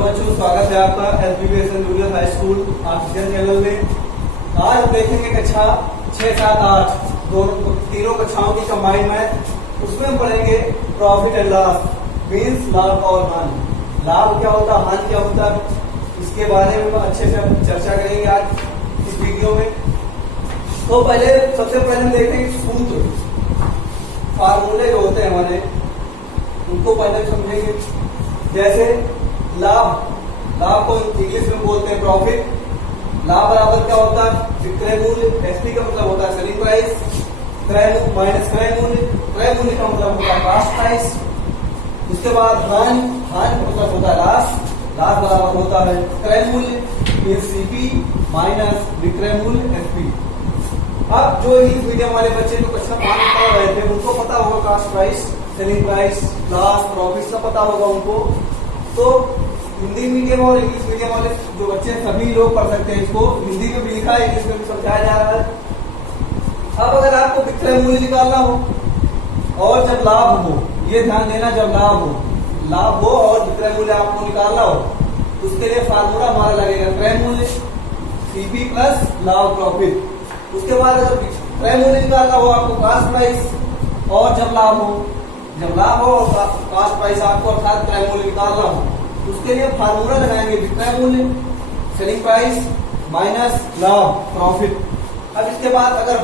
Hello बच्चों, स्वागत है आपका SBBSN junior high school official channel में। आज हम देखेंगे कक्षा 6, 7, 8 तीनों कक्षाओं की कंबाइंड मैथ। उसमें हम पढ़ेंगे प्रॉफिट एंड लॉस, मीन्स लाभ और हानि। लाभ क्या होता है, हानि क्या होता है, इसके बारे में हम अच्छे से चर्चा करेंगे आज इस वीडियो में। तो सबसे पहले हम देखेंगे सूत्र, फार्मूले जो होते हैं हमारे, उनको पहले समझेंगे। जैसे लाभ को इंग्लिश में बोलते हैं प्रॉफिट। लाभ बराबर क्या होता है, विक्रय मूल्य। एसपी का मतलब होता है सेलिंग प्राइस, माइनस क्रय मूल्य। क्रय मूल्य का मतलब होता है कॉस्ट प्राइस। उसके बाद हानि का मतलब होता है लॉस बराबर होता है क्रय मूल्य सीपी माइनस विक्रय मूल्य एसपी। अब जो इंग्लिश मीडियम वाले बच्चे जो कक्षा 5 में पढ़ रहे थे उनको पता होगा cost price, selling price, loss, profit सब पता होगा उनको। तो हिंदी मीडियम और इंग्लिश मीडियम वाले जो बच्चे सभी लोग पढ़ सकते हैं इसको। हिंदी में भी लिखा है, इंग्लिश में भी समझाया जा रहा है। अब अगर आपको विक्रय मूल्य निकालना हो और जब लाभ हो, ये ध्यान देना, जब लाभ हो और विक्रय मूल्य आपको निकालना हो, उसके लिए फार्मूला हमारा लगेगा क्रय मूल्य सीपी प्लस लाभ प्रॉफिट। उसके बाद अगर क्रय मूल्य निकालना हो आपको कॉस्ट प्राइस, और जब लाभ हो और कॉस्ट प्राइस आपको अर्थात क्रय मूल्य निकालना हो, उसके लिए फार्मूला लगाएंगे विक्रय मूल्य सेलिंग प्राइस माइनस लाभ प्रॉफिट। अब इसके बाद अगर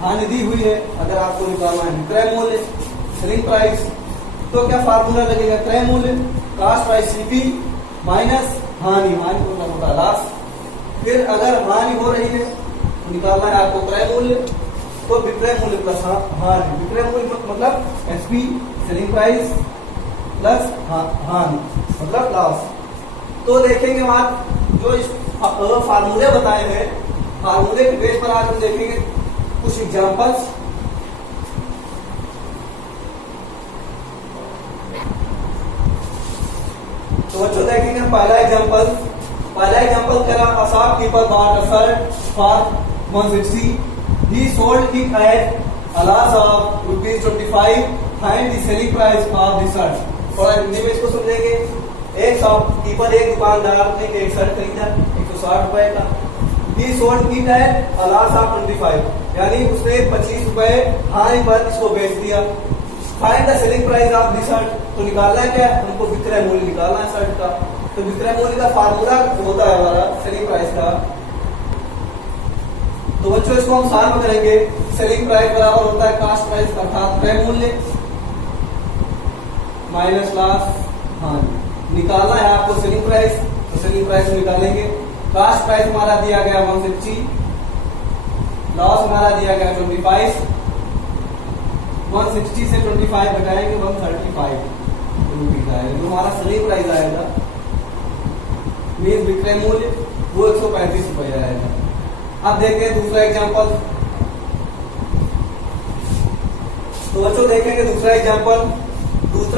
हानि दी हुई है, अगर आपको निकालना है विक्रय मूल्य सेलिंग प्राइस, तो क्या फार्मूला लगेगा क्रय मूल्य कॉस्ट प्राइस सीपी माइनस हानि को मतलब होता है लॉस। फिर अगर हानि हो रही है, निकालना है आपको क्रय मूल्य, तो विक्रय मूल्य प्लस हानि। विक्रय मूल्य मतलब एसपी सेलिंग प्राइस प्लस हानि मतलब लॉस। तो देखेंगे आज जो इस फार्मूले बताए हैं, फार्मूले के बेस पर आज हम देखेंगे कुछ एग्जांपल्स। तो बच्चों देखेंगे पहला एग्जांपल करा, a shopkeeper bought a shirt for 160. He sold it at a loss of ₹25. Find the selling price of the shirt. थोड़ा हिंदी में इसको समझेंगे। एक शॉपकीपर, एक दुकानदार ने एक शर्ट खरीदा 160 रुपए का। He sold it at a loss of 25, यानी उसने 25 रुपए हानि पर इसको बेच दिया। Find the selling price of the shirt, तो निकालना है क्या, हमको विक्रय मूल्य निकालना है शर्ट का। तो विक्रय मूल्य का फार्मूला होता है हमारा सेलिंग प्राइस का। तो बच्चों इसको हम सॉल्व करेंगे। सेलिंग प्राइस बराबर होता है कॉस्ट प्राइस अर्थात क्रय मूल्य माइनस लॉस हानि। निकालना है आपको सेलिंग प्राइस, तो सेलिंग प्राइस निकालेंगे। कॉस्ट प्राइस हमारा दिया गया 160, लॉस हमारा दिया गया 25। 160 से 25 घटाएंगे 135 जो हमारा सेलिंग प्राइस आएगा, मीन्स विक्रय मूल्य वो 135 रुपए आएगा। अब देखते हैं दूसरा एग्जांपल। तो बच्चों देखेंगे दूसरा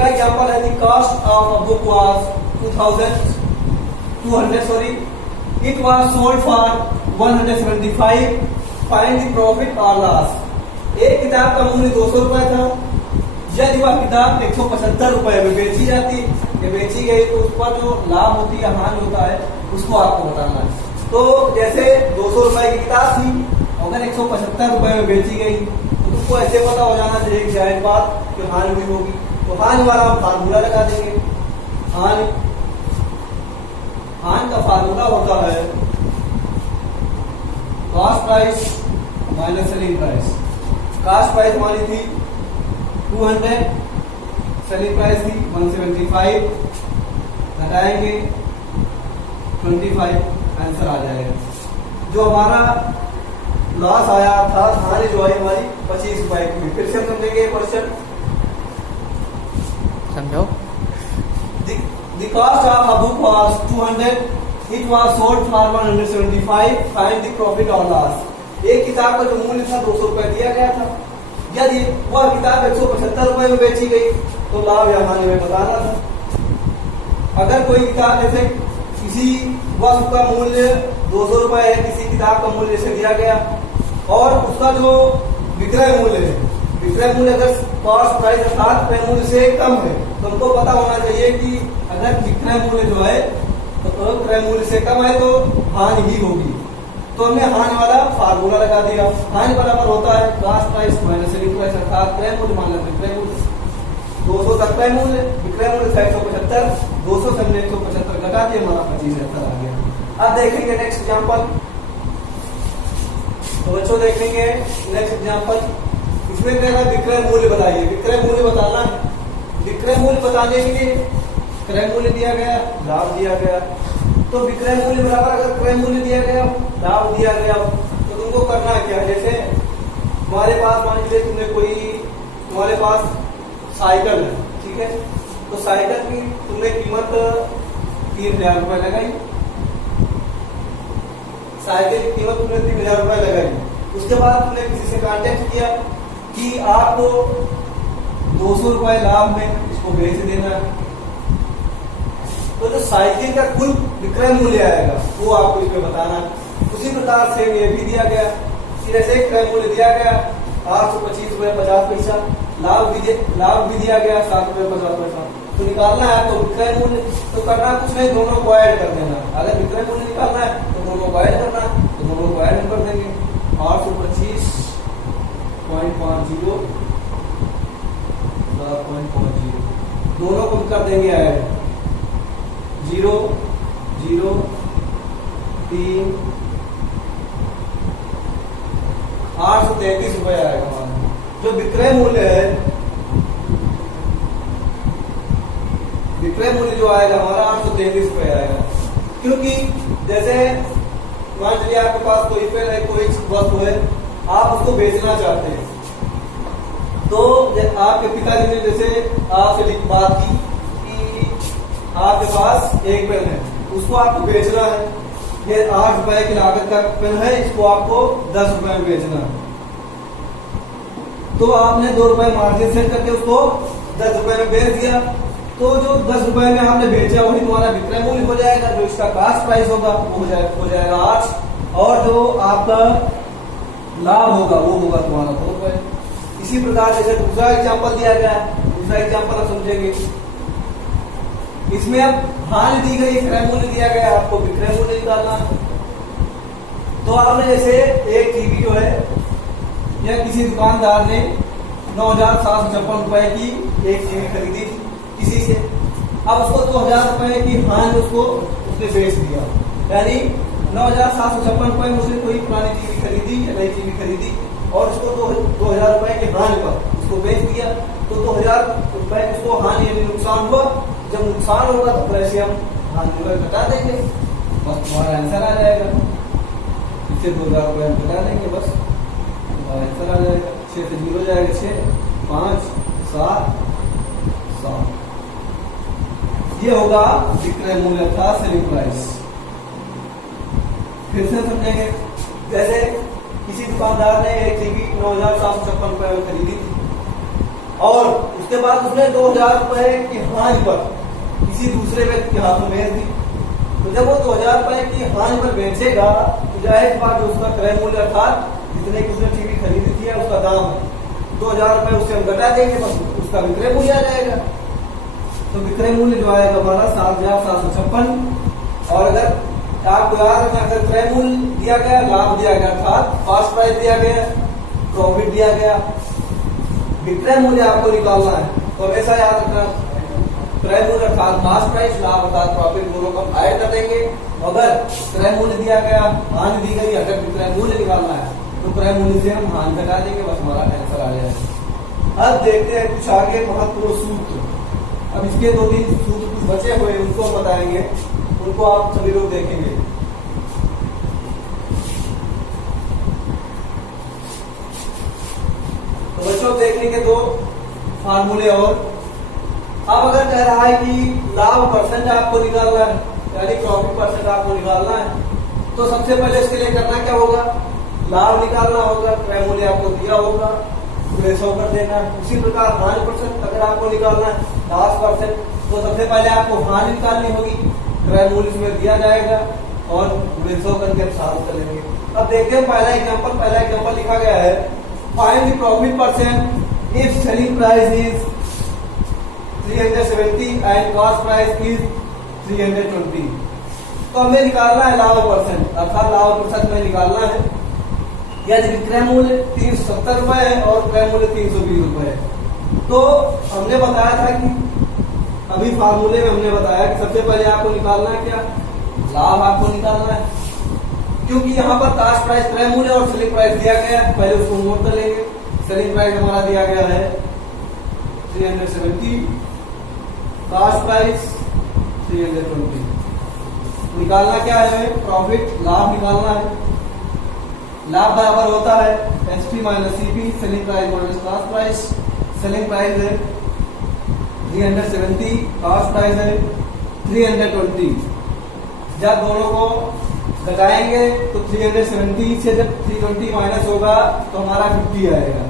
एग्जांपल है the cost of a book was 200 it was sold for 175। Find the profit और लॉस। एक किताब का मूल्य 200 रुपए था। यदि वह किताब 175 रुपए में बेची गई तो उस पर जो लाभ होती है, हानि होता है, उसको आपको बताना है। तो जैसे 200 रुपए की किताब थी, अगर 175 रुपए में बेची गई तो तुमको ऐसे पता हो जाना चाहिए जाहिर बात कि हानि हुई होगी। तो हानि वाला हम फार्मूला लगा देंगे। हानि का फार्मूला होता है cost price minus selling price. Cost price हमारी थी 200, सेलिंग प्राइस थी 175, घटाएंगे 25, आंसर आ जाएगा। जो हमारा लॉस आया था, हानि जो आई हमारी 25 रुपए की। फिर से हम समझेंगे क्वेश्चन, समझो। The cost of a book was 200. It was sold for 175. Find the profit or loss. एक किताब का जो मूल्य था 200 रुपए दिया गया था। यदि वह किताब 175 रुपए में बेची गई तो लाभ या हानि में बताना था। अगर कोई किताब जैसे किसी वस्तु का मूल्य 200 रुपए है, किसी किताब का मूल्य जैसे दिया गया, और उसका जो विक्रय मूल्य है, विक्रय मूल्य अगर कॉस्ट प्राइस अर्थात क्रय मूल्य से कम है, तो हमको पता होना चाहिए कि अगर विक्रय मूल्य जो है तो क्रय मूल्य से कम है तो हानि ही होगी। तो हमने हानि वाला फार्मूला लगा दिया। हानि बराबर होता है cost price minus selling price, अर्थात क्रय मूल्य माइनस विक्रय मूल्य। 200 तक क्रय मूल्य, विक्रय मूल्य था 175, 200 से हमने 175 घटा दिया, हमारा 2570 आ गया। अब देखेंगे नेक्स्ट एग्जांपल। तो बच्चों देखेंगे नेक्स्ट एग्जांपल। इसमें कह रहा है विक्रय मूल्य बताइए। विक्रय मूल्य बताना है। विक्रय मूल्य बताने के लिए क्रय मूल्य दिया गया, लाभ दिया गया। तो विक्रय मूल्य बराबर अगर क्रय मूल्य दिया गया, लाभ दिया गया, तो तुमको करना क्या है, जैसे तुम्हारे पास मान लीजिए तुम्हारे पास साइकिल है, ठीक है। तो साइकिल की तुमने कीमत 3000 रुपए लगाई। साइकिल की कीमत तुमने 3000 रुपए लगाई। उसके बाद तुमने किसी से कांटेक्ट किया कि आपको 200 रुपए लाभ में इसको बेच देना है। तो जो साइकिल का कुल विक्रय मूल्य आएगा वो आपको इसमें बताना है। उसी प्रकार से ये भी दिया गया कि जैसे क्रय मूल्य दिया गया 825 रुपए 50 पैसा, लाभ भी दिया गया 7 रुपए 50 पैसा। तो निकालना है तो विक्रय मूल्य तो करना कुछ नहीं, दोनों को ऐड कर देना। अगर विक्रय मूल्य निकालना है तो दोनों को ऐड करना है, तो दोनों को ऐड कर देंगे। 825.50 7.50 दोनों को कर देंगे ऐड। 0 0 3 833 रुपए आएगा हमारा जो विक्रय मूल्य है। विक्रय मूल्य जो आएगा हमारा 833 रुपए आएगा। क्योंकि जैसे मान लीजिए आपके पास कोई पेन है, कोई वस्तु है, आप उसको बेचना चाहते हैं। तो आपके पिताजी ने जैसे आपसे बात की कि आपके पास एक पेन है, उसको आपको बेचना है। ये 8 रुपए की लागत का पेन है, इसको आपको 10 रुपए में बेचना है। तो आपने 2 रुपए मार्जिन सेट करके उसको 10 रुपए में बेच दिया। तो जो 10 रुपए में आपने बेचा वही तुम्हारा विक्रय मूल्य हो जाएगा। जो इसका कास्ट प्राइस होगा वो हो जाएगा 8, और जो आपका लाभ होगा वो होगा तुम्हारा 2 रुपए। इसी प्रकार जैसे दूसरा एग्जाम्पल दिया गया है, दूसरा एग्जाम्पल आप समझेंगे। इसमें अब हानि दी गई, क्रय मूल्य दिया गया, आपको विक्रय मूल्य निकालना। तो आपने जैसे एक टीवी जो है या किसी दुकानदार ने 9,756 रुपए की एक टीवी खरीदी थी किसी से। अब उसको 2,000 रुपए की हानि उसने बेच दिया। यानी 9,756 रुपए में उसने कोई पुरानी टीवी खरीदी या नई टीवी खरीदी और उसको 2,000 रुपए की हानि पर उसको बेच दिया। तो 2,000 रुपए उसको हानि यानी नुकसान हुआ। जब नुकसान होगा तो पैसे हम हानि रुपए घटा देंगे, बस तुम्हारा आंसर आ जाएगा। इससे 2,000 रुपए घटा देंगे, बस तुम्हारा आंसर आ जाएगा। 6 से 0 जाएगा, 6 5 7 7। ये होगा विक्रय मूल्य था सेलिंग प्राइस। फिर से समझेंगे। जैसे किसी दुकानदार ने एक टीवी 9,756 रुपए में खरीदी थी और उसके बाद उसने 2,000 रुपए की हानि पर किसी दूसरे व्यक्ति के हाथ में बेच दी। तो जब वो 2,000 रुपए की हानि पर बेचेगा तो जाहिर बात जो उसका क्रय मूल्य अर्थात जितने की उसने टीवी खरीदी थी उसका दाम 2,000 रुपए उससे हम घटा देंगे, बस उसका विक्रय मूल्य आ जाएगा। तो विक्रय मूल्य जो आएगा हमारा 7,756। और अगर आपको याद रखना, अगर क्रय मूल्य दिया गया, लाभ दिया गया अर्थात कास्ट प्राइस दिया गया, प्रॉफिट दिया गया, विक्रय मूल्य आपको निकालना है। तो हमेशा याद रखना क्रय मूल्य अर्थात कास्ट प्राइस, लाभ अर्थात प्रॉफिट, दोनों को ऐड कर देंगे। अगर क्रय मूल्य दिया गया, हानि दी गई, अगर विक्रय मूल्य निकालना है तो क्रय मूल्य से हम हानि घटा देंगे, बस हमारा आंसर आ जाएगा। अब देखते हैं कुछ आगे महत्वपूर्ण सूत्र। अब इसके 2-3 सूत्र कुछ बचे हुए उनको हम बताएंगे, उनको आप सभी लोग देखेंगे। तो बच्चों देखने के 2 फार्मूले और। अब अगर कह रहा है कि लाभ परसेंट आपको निकालना है, यानी प्रॉफिट परसेंट आपको निकालना है, तो सबसे पहले इसके लिए करना क्या होगा, लाभ निकालना होगा। क्रय मूल्य आपको दिया होगा, पूरे 100 कर देना। उसी प्रकार हानि परसेंट अगर आपको निकालना है 10%, तो सबसे पहले आपको हानि निकालनी होगी, क्रय मूल्य इसमें दिया जाएगा और पूरे 100 करके हम साबित कर लेंगे। अब देखते हैं पहला एग्जांपल लिखा गया है, find the profit percent if selling price is 370 and cost price is 320। तो हमें निकालना है लाभ परसेंट, अर्थात लाभ प्रतिशत में निकालना है। यदि विक्रय मूल्य 370 रुपए है और क्रय मूल्य 320 रुपए है, तो हमने बताया था कि अभी फार्मूले में हमने बताया कि सबसे पहले आपको निकालना है क्या, लाभ आपको निकालना है, क्योंकि यहाँ पर कास्ट प्राइस, क्रय मूल्य और सेलिंग प्राइस दिया गया है। पहले उसको नोट कर लेंगे। सेलिंग प्राइस हमारा दिया गया है 370, कास्ट प्राइस 320। निकालना क्या है हमें, प्रॉफिट, लाभ निकालना है। लाभ बराबर होता है SP minus CP, selling price minus cost price. Selling price है 370, कास्ट प्राइस है 320। जब दोनों को लगाएंगे तो 370 से जब 320 माइनस होगा तो हमारा 50 आएगा।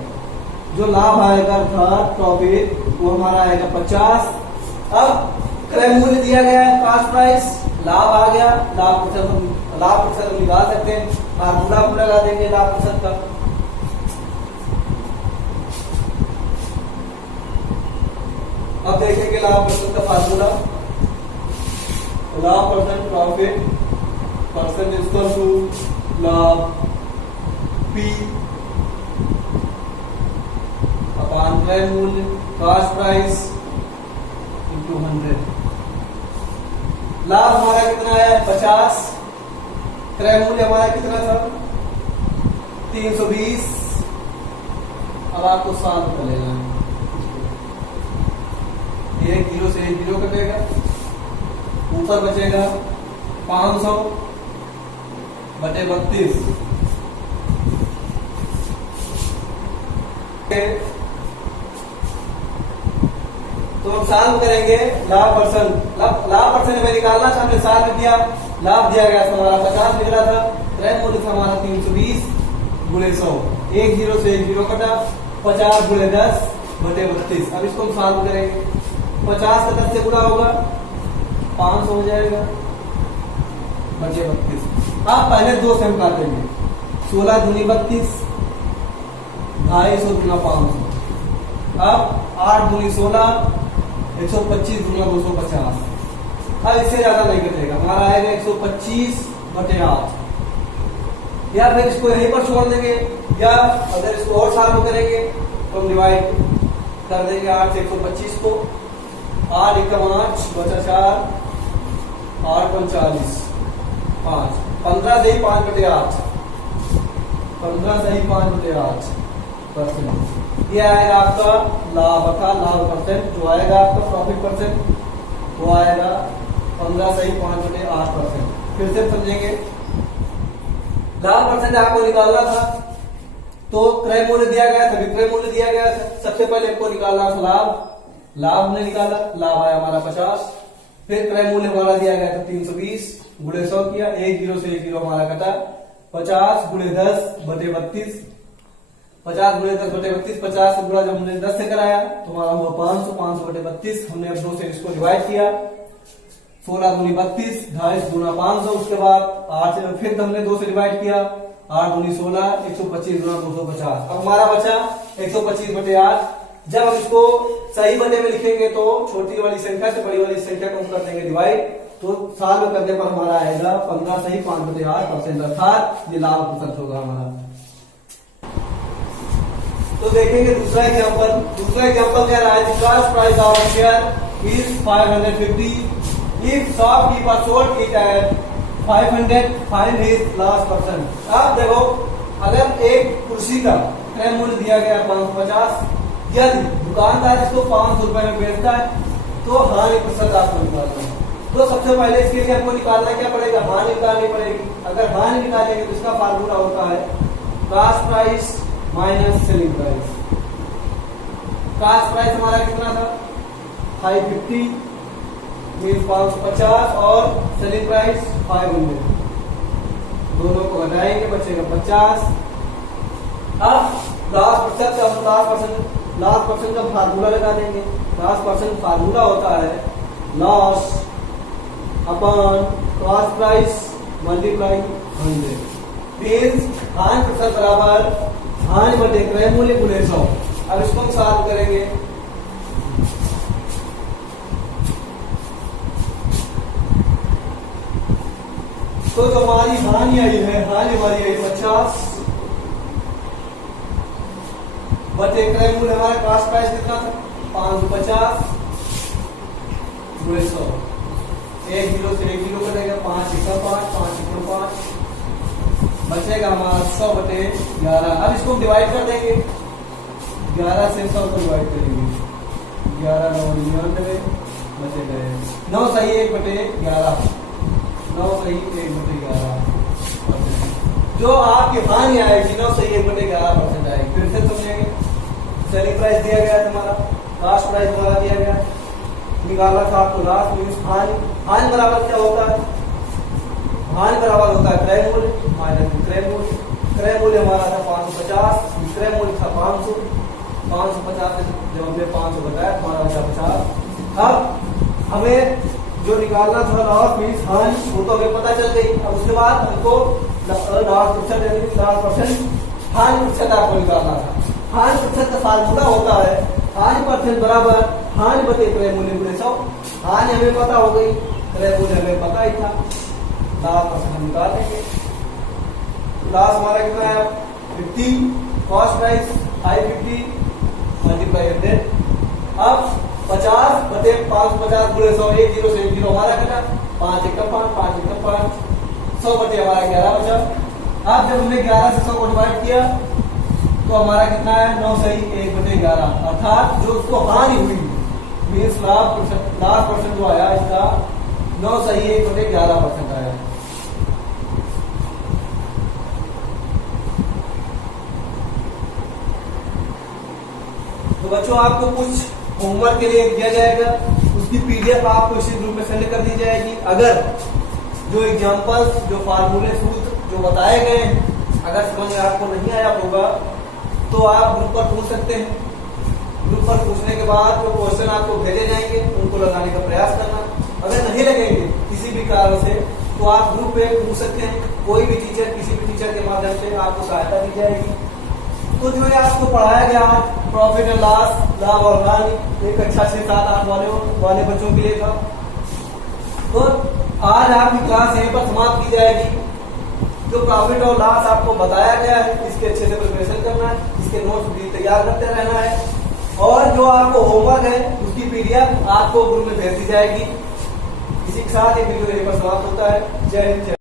जो लाभ आएगा अर्थात प्रॉफिट वो हमारा आएगा 50। अब क्रय मूल्य दिया गया है कास्ट प्राइस, लाभ आ गया, लाभ प्रतिशत हम निकाल सकते हैं। फार्मूला को लगा देंगे लाभ प्रतिशत का। अब देखेंगे लाभ प्रतिशत का फार्मूला। लाभ percent profit percent equal to लाभ पी अपॉन क्रय मूल्य कास्ट प्राइस इंटू 100। लाभ हमारा कितना है 50, क्रय मूल्य हमारा कितना था 320। अब आपको 7 रुपए लेना है। एक जीरो से एक जीरो कटेगा, ऊपर बचेगा 500 बटे 32। तो हम सॉल्व करेंगे लाभ परसेंट। लाभ परसेंट में निकालना था, हमने सॉल्व किया। लाभ दिया गया था हमारा 50 निकला था, क्रय मूल्य था हमारा 320 गुणे 100। एक जीरो से एक जीरो कटा, 50 गुणे 10 बटे 32। अब इसको हम सॉल्व करेंगे। 50 का 10 से गुणा होगा 500 हो जाएगा बटे 32। आप पहले 2 से हम काटेंगे। 16 दूनी 32, 250 गुना 500। अब 8 दूनी 16, 125 गुना 250। अब इससे ज्यादा नहीं कटेगा, हमारा आएगा 125 बटे 8। या फिर इसको यहीं पर छोड़ देंगे, या अगर इसको और सॉल्व करेंगे तो हम डिवाइड कर देंगे 8 से 125 को। 8 एकम 8 बचा 4, 8 × 40 5, 15 से ही 5 बटे 8, 15 से ही 5 बटे 8 परसेंट। ये आएगा आपका लाभ का लाभ परसेंट। जो आएगा आपका प्रॉफिट परसेंट वो आएगा 15 से ही 5 बटे 8%। फिर से समझेंगे, लाभ परसेंट आपको निकालना था तो क्रय मूल्य दिया गया था, विक्रय मूल्य दिया गया था। सबसे पहले आपको निकालना था लाभ। लाभ हमने निकाला, लाभ आया हमारा 50। फिर क्रय मूल्य हमारा दिया गया था 320 गुणे 100 किया, एक जीरो से एक जीरो हमारा कटा। 50 गुणे 10 बटे 32, 50 गुणे 10 बटे 32। 50 से गुणा जब हमने 10 से कराया तो हमारा हुआ 500, 500 बटे 32। हमने अब 2 से इसको डिवाइड किया। 16 दूनी 32, 250 गुना 500। उसके बाद 8 से फिर हमने 2 से डिवाइड किया। 8 दूनी 16, 125 गुना 250। अब हमारा बचा 125 बटे 8। जब हम इसको सही बटे में लिखेंगे तो छोटी वाली संख्या से बड़ी वाली संख्या को हम कर देंगे डिवाइड, तो साल में करने पर हमारा आएगा 15 से ही 5 बटे 8%, अर्थात ये लाभ प्रतिशत होगा हमारा। तो देखेंगे दूसरा एग्जांपल। दूसरा एग्जांपल क्या रहा है, cost price of share is 550 if shopkeeper sold it at 500 find his loss percent. आप देखो, अगर एक कुर्सी का क्रय मूल्य दिया गया 550, यदि दुकानदार इसको 500 रुपए में बेचता है तो हानि प्रतिशत आपको निकालना है। तो सबसे पहले इसके लिए आपको निकालना क्या पड़ेगा, हानि निकालनी पड़ेगी। अगर हानि निकालेंगे तो इसका फार्मूला होता है cost price minus selling price. Cost price हमारा कितना था 550 मीन 550 और सेलिंग प्राइस 500। दोनों को घटाएंगे, बचेगा 50। अब लास्ट परसेंट का फार्मूला लगा देंगे। लास्ट परसेंट फार्मूला होता है loss upon cost price multiply 100। Means हानि प्रतिशत बराबर हानि बटे क्रय मूल्य गुणे 100। अब इसको हम सॉल्व करेंगे। तो जो हमारी हानि आई है, हानि हमारी आई 50 बटे क्रय मूल्य हमारा कास्ट प्राइस कितना था 550 गुणे 100, 1 0 से 1 0 कटेगा, 5 1 5 5 1 5 बचेगा हमारा 100 बटे 11। अब इसको डिवाइड कर देंगे, 11 से 100 को डिवाइड करेंगे, 11 9 99 बचे गए 9 सही 1 बटे 11, 9 सही 1 बटे 11। जो आपकी हानि आएगी 9 सही 1 बटे 11% आएगी। फिर से समझेंगे, सेलिंग प्राइस दिया गया है तुम्हारा, कास्ट प्राइस तुम्हारा दिया गया है, निकालना था आपको लास्ट मीन्स हानि। हानि बराबर क्या होता है, हानि बराबर होता है क्रय मूल्य माइनस विक्रय मूल्य। क्रय मूल्य हमारा था 550, विक्रय मूल्य था 500, 550 से जब हमने 500 बताया हमारा बचा 50। अब हमें जो निकालना था लॉस मीन्स हानि वो तो हमें पता चल गई। अब उसके बाद हमको लास्ट परसेंट हानि प्रतिशत आपको निकालना था। हानि प्रतिशत का फार्मूला होता है हानि परसेंट बराबर हानि बटे क्रय मूल्य गुणे 100। हानि हमें पता हो गई, क्रय मूल्य हमें पता ही था, लास्ट परसेंट हम निकाल देंगे। लास्ट हमारा कितना है 50, कॉस्ट प्राइस 550 मल्टीप्लाई 100। अब 50 बटे 550 गुणे 100, 1 0 से 1 0 हमारा कटा, 5 1 5 5 1 5 100 बटे हमारा 11 बचा। अब जब हमने 11 से 100 को डिवाइड किया तो हमारा कितना है 9 सही 1 बटे 11, अर्थात जो उसको हानि हुई मीन्स लास्ट परसेंट जो आया इसका 9 सही 1 बटे 11% आया। तो बच्चों आपको कुछ होमवर्क के लिए दिया जाएगा, उसकी पीडीएफ आपको इसी ग्रुप में सेंड कर दी जाएगी। अगर जो एग्जांपल्स जो फार्मूले सूत्र जो बताए गए अगर समझ में आपको नहीं आया होगा तो आप ग्रुप पर पूछ सकते हैं। ग्रुप पर पूछने के बाद जो क्वेश्चन आपको भेजे जाएंगे उनको लगाने का प्रयास करना। अगर नहीं लगेंगे किसी भी कारण से तो आप ग्रुप पे पूछ सकते हैं, कोई भी टीचर किसी भी टीचर के माध्यम से आपको सहायता दी जाएगी। तो जो है आपको पढ़ाया गया प्रॉफिट एंड लॉस, लाभ और हानि एक अच्छा 6 7 8 वाले बच्चों के लिए था। तो आज आपकी क्लास यहीं पर समाप्त की जाएगी। जो प्रॉफिट और लॉस आपको बताया गया है इसके अच्छे से प्रिपरेशन करना है, इसके नोट्स भी तैयार करते रहना है और जो आपको होमवर्क है उसकी पीडीएफ आपको ग्रुप में भेज दी जाएगी। इसी के साथ ये वीडियो यहीं पर समाप्त होता है। जय हिंद।